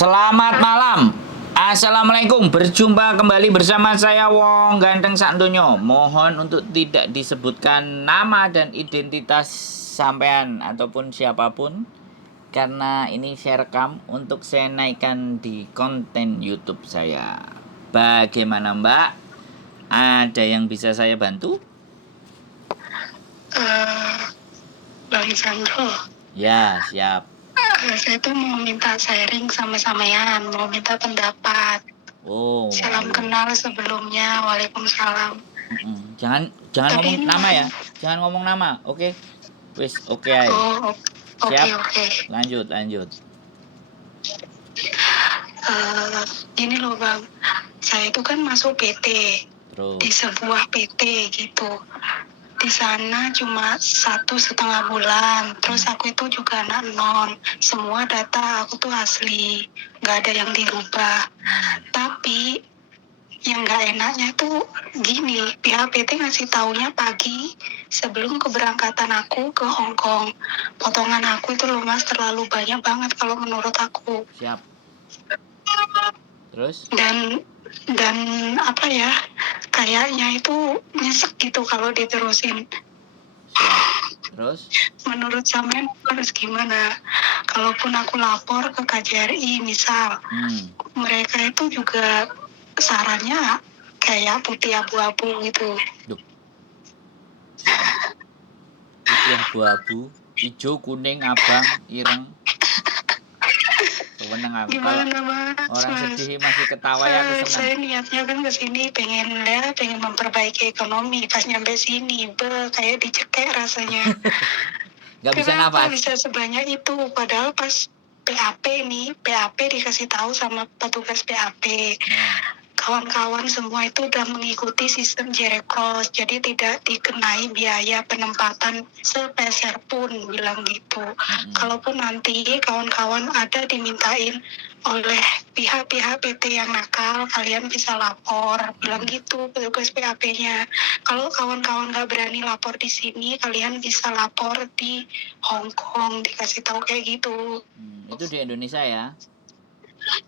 Selamat malam. Assalamualaikum. Berjumpa kembali bersama saya Wong Ganteng Sakdonyo. Mohon untuk tidak disebutkan nama dan identitas sampean ataupun siapapun, karena ini saya rekam untuk saya naikkan di konten YouTube saya. Bagaimana Mbak? Ada yang bisa saya bantu? Bang Sandro, Ya, siap. saya tuh mau minta sharing sama sampean, mau minta pendapat. Oh, Salam kenal sebelumnya, waalaikumsalam. Jangan Tapi ngomong nama ya. Jangan ngomong nama, oke? Wis, oke ae. oh, Siap. oke. Lanjut. Gini loh Bang, saya itu kan masuk PT, Terus. di sebuah PT gitu. Di sana cuma 1,5 bulan. Terus aku itu juga anak non. Semua data aku tuh asli, nggak ada yang dirubah. Tapi yang nggak enaknya tuh gini, pihak PT ngasih taunya pagi sebelum keberangkatan aku ke Hong Kong. Potongan aku itu loh Mas, terlalu banyak banget kalau menurut aku. Siap. Terus? Dan apa ya, kayaknya itu nyesek gitu kalau diterusin. Siap. Terus? Menurut sampean harus gimana? Kalaupun aku lapor ke KJRI misal, mereka itu juga sarannya kayak putih abu-abu gitu. Duh. Putih abu-abu, hijau, kuning, abang, ireng. Kewenang aku. Kalau Gimana Mas? orang sedih masih ketawa ya aku senang. Saya niatnya kan kesini pengen memperbaiki ekonomi. Pas nyampe sini, kayak dicekek rasanya. Gak bisa Kenapa nafas. bisa sebanyak itu? Padahal pas PAP dikasih tahu sama petugas PAP. Kawan-kawan semua itu udah mengikuti sistem J-Cross, jadi tidak dikenai biaya penempatan sepeser pun, bilang gitu. Kalaupun nanti kawan-kawan ada dimintain oleh pihak-pihak PT yang nakal, kalian bisa lapor, bilang gitu petugas PAP-nya. Kalau kawan-kawan nggak berani lapor di sini, kalian bisa lapor di Hong Kong, dikasih tahu kayak gitu. Itu di Indonesia ya?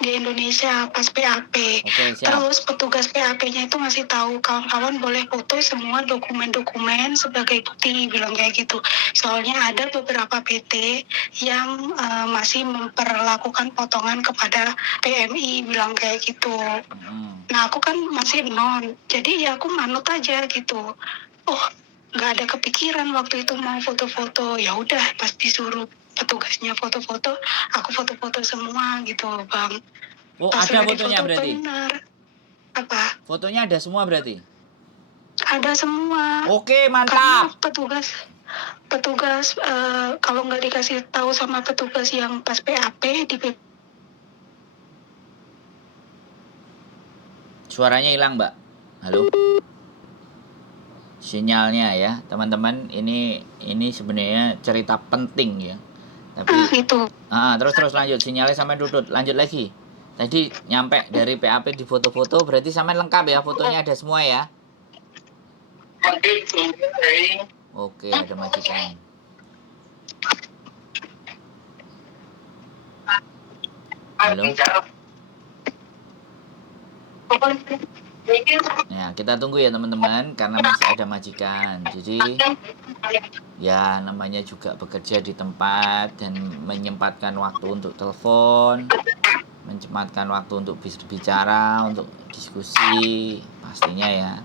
Di Indonesia pas PAP. Oke, siap. Terus petugas PAP-nya itu ngasih tahu kawan-kawan boleh foto semua dokumen-dokumen sebagai bukti, bilang kayak gitu. Soalnya ada beberapa PT yang masih memperlakukan potongan kepada PMI, bilang kayak gitu. Nah aku kan masih non, jadi ya aku manut aja gitu. Oh, nggak ada kepikiran waktu itu mau foto-foto. Ya udah, pas disuruh petugasnya foto-foto, aku foto-foto semua gitu Bang. Oh, Pas ada udah fotonya difoto berarti? benar. Apa? Fotonya ada semua berarti? Ada semua. Oke, Karena mantap. petugas kalau nggak dikasih tahu sama petugas yang pas PAP di Suaranya hilang, Mbak. Halo. Sinyalnya ya, teman-teman, ini sebenarnya cerita penting ya. Tapi itu. terus lanjut, sinyalnya sampai tutut. Lanjut lagi. Tadi nyampe dari PAP di foto-foto, berarti sampai lengkap ya, fotonya ada semua ya. Oke, ada majikan. Halo. Ya, kita tunggu ya teman-teman, karena masih ada majikan. Jadi ya namanya juga bekerja di tempat dan menyempatkan waktu untuk telepon, menyempatkan waktu untuk bicara, untuk diskusi, pastinya ya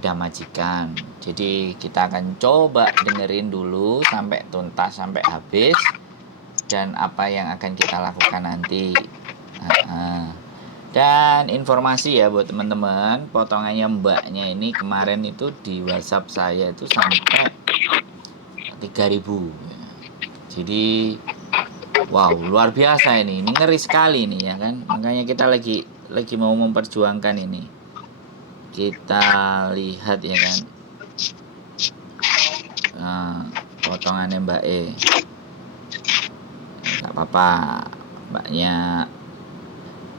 ada majikan. Jadi kita akan coba dengerin dulu sampai tuntas, sampai habis, dan apa yang akan kita lakukan nanti. Dan informasi ya buat teman-teman, potongannya mbaknya ini kemarin itu di WhatsApp saya itu sampai 3.000. Jadi wow, luar biasa ini ngeri sekali nih ya kan. Makanya kita lagi mau memperjuangkan ini. Kita lihat ya kan. Potongannya Mbak E. Gak apa-apa, mbaknya.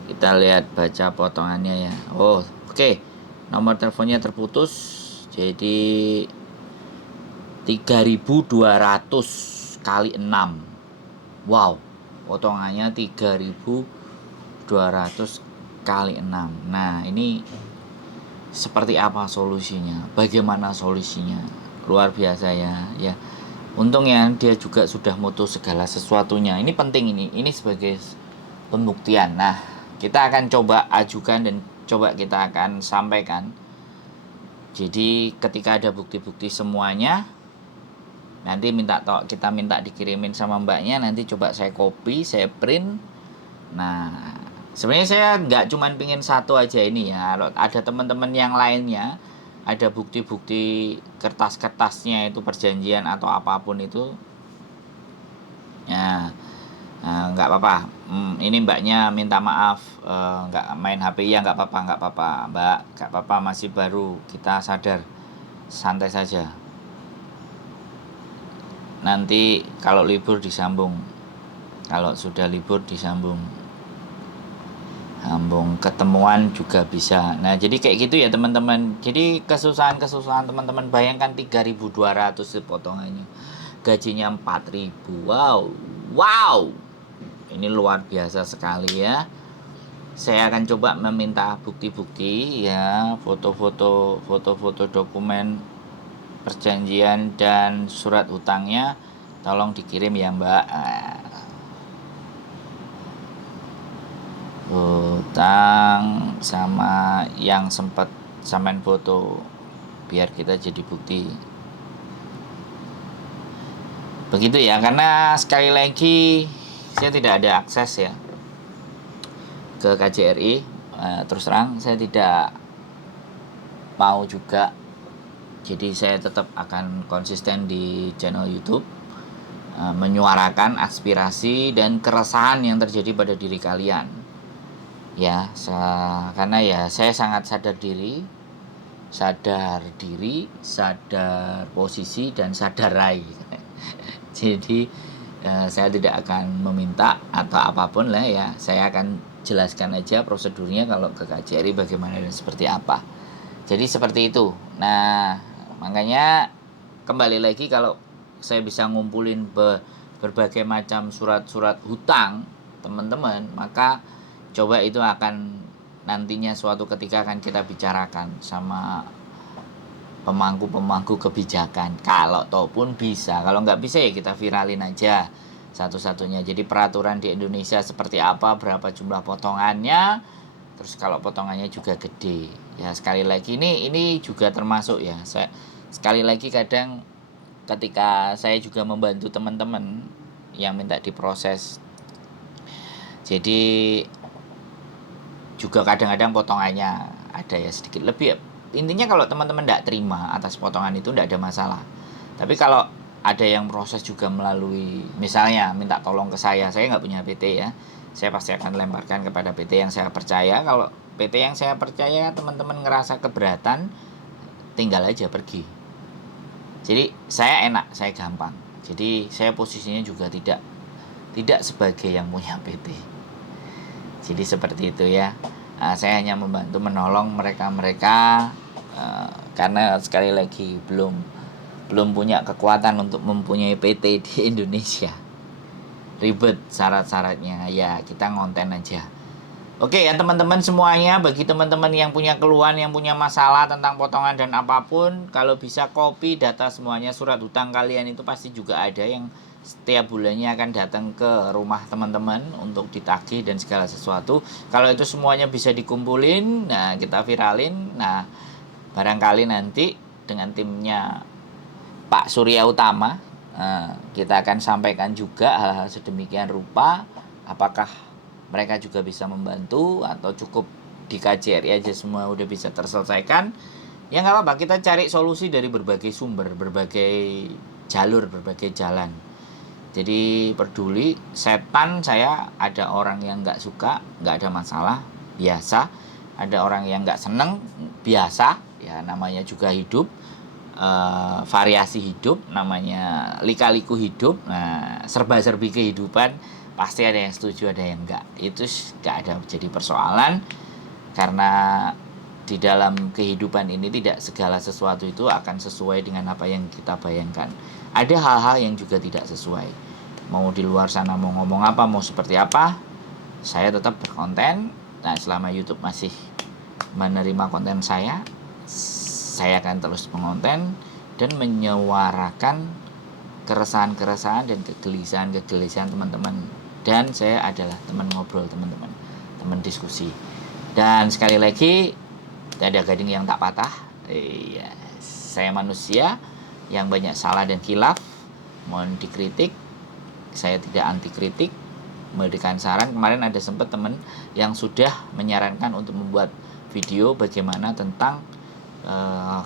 Kita lihat baca potongannya ya. Oh, oke. Nomor teleponnya terputus. Jadi 3.200 kali 6. Wow. Potongannya 3.200 200 kali 6. Nah, ini seperti apa solusinya? Bagaimana solusinya? Luar biasa ya. Ya. Untungnya dia juga sudah mutus segala sesuatunya. Ini penting ini. Ini sebagai pembuktian. Nah, kita akan coba ajukan dan coba kita akan sampaikan. Jadi ketika ada bukti-bukti semuanya, nanti kita minta dikirimin sama mbaknya, nanti coba saya copy, saya print. Nah, sebenarnya saya nggak cuman pingin satu aja ini ya. Ada teman-teman yang lainnya, ada bukti-bukti kertas-kertasnya itu perjanjian atau apapun itu, ya nggak apa-apa. Ini mbaknya minta maaf, nggak main HP ya, nggak apa-apa mbak, nggak apa-apa, masih baru, kita sadar, santai saja. Nanti kalau libur disambung, kalau sudah libur disambung, ketemuan juga bisa. Nah, jadi kayak gitu ya teman-teman. Jadi kesusahan teman-teman, bayangkan 3.200 potongannya, gajinya 4.000. Wow, ini luar biasa sekali ya. Saya akan coba meminta bukti-bukti ya, foto-foto dokumen perjanjian dan surat hutangnya, tolong dikirim ya mbak. Hutang sama yang sempat sampean foto, biar kita jadi bukti. Begitu ya, karena sekali lagi saya tidak ada akses ya ke KJRI. Terus terang saya tidak mau juga. Jadi saya tetap akan konsisten di channel YouTube, menyuarakan aspirasi dan keresahan yang terjadi pada diri kalian. Ya, karena ya saya sangat sadar diri, sadar posisi dan sadar rai. Jadi saya tidak akan meminta atau apapun lah ya. Saya akan jelaskan aja prosedurnya kalau ke KJRI bagaimana dan seperti apa. Jadi seperti itu. Nah, makanya kembali lagi, kalau saya bisa ngumpulin berbagai macam surat-surat hutang teman-teman, maka coba itu akan nantinya suatu ketika akan kita bicarakan sama pemangku kebijakan. Kalau ataupun bisa, kalau nggak bisa ya kita viralin aja satu-satunya. Jadi peraturan di Indonesia seperti apa, berapa jumlah potongannya, terus kalau potongannya juga gede. Ya sekali lagi ini juga termasuk ya. Saya sekali lagi kadang ketika saya juga membantu teman-teman yang minta diproses, jadi juga kadang-kadang potongannya ada ya sedikit lebih ya. Intinya kalau teman-teman tidak terima atas potongan itu tidak ada masalah. Tapi kalau ada yang proses juga melalui, misalnya minta tolong ke saya nggak punya PT ya, saya pasti akan lemparkan kepada PT yang saya percaya. Kalau PT yang saya percaya teman-teman ngerasa keberatan, tinggal aja pergi. Jadi saya enak, saya gampang. Jadi saya posisinya juga tidak sebagai yang punya PT. Jadi seperti itu ya. Saya hanya membantu menolong mereka karena sekali lagi belum punya kekuatan untuk mempunyai PT di Indonesia. Ribet syarat-syaratnya, ya kita ngonten aja. Oke ya teman-teman semuanya, bagi teman-teman yang punya keluhan, yang punya masalah tentang potongan dan apapun, kalau bisa copy data semuanya, surat hutang kalian itu pasti juga ada yang setiap bulannya akan datang ke rumah teman-teman untuk ditagih dan segala sesuatu. Kalau itu semuanya bisa dikumpulin, nah kita viralin. Nah barangkali nanti dengan timnya Pak Surya Utama, kita akan sampaikan juga hal-hal sedemikian rupa. Apakah mereka juga bisa membantu atau cukup di KJRI aja semua udah bisa terselesaikan? Ya nggak apa-apa, kita cari solusi dari berbagai sumber, berbagai jalur, berbagai jalan. Jadi peduli, setan saya, ada orang yang nggak suka, nggak ada masalah, biasa. Ada orang yang nggak seneng, biasa, ya namanya juga hidup. Variasi hidup, namanya lika-liku hidup. Nah, serba-serbi kehidupan, pasti ada yang setuju, ada yang enggak. Itu enggak ada jadi persoalan, karena di dalam kehidupan ini tidak segala sesuatu itu akan sesuai dengan apa yang kita bayangkan. Ada hal-hal yang juga tidak sesuai. Mau di luar sana mau ngomong apa, mau seperti apa, saya tetap berkonten. Nah, selama YouTube masih menerima konten saya akan terus mengonten dan menyuarakan keresahan-keresahan dan kegelisahan teman-teman. Dan saya adalah teman ngobrol teman-teman, teman diskusi. Dan sekali lagi, tiada gading yang tak patah. Iya, saya manusia yang banyak salah dan khilaf. Mohon dikritik. Saya tidak anti kritik, memberikan saran. Kemarin ada sempat teman yang sudah menyarankan untuk membuat video bagaimana tentang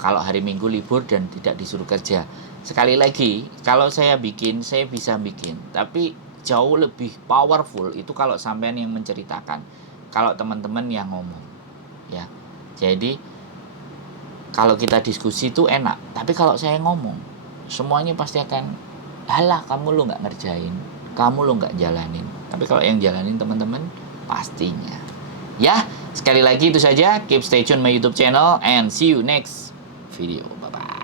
kalau hari Minggu libur dan tidak disuruh kerja. Sekali lagi, kalau saya bikin, saya bisa bikin, tapi jauh lebih powerful itu kalau sampean yang menceritakan, kalau teman-teman yang ngomong, ya. Jadi kalau kita diskusi itu enak, tapi kalau saya ngomong, semuanya pasti akan, halah kamu lo nggak ngerjain, kamu lo nggak jalanin. Tapi kalau yang jalanin teman-teman, pastinya. Ya, sekali lagi itu saja. Keep stay tune my YouTube channel and see you next video. Bye bye.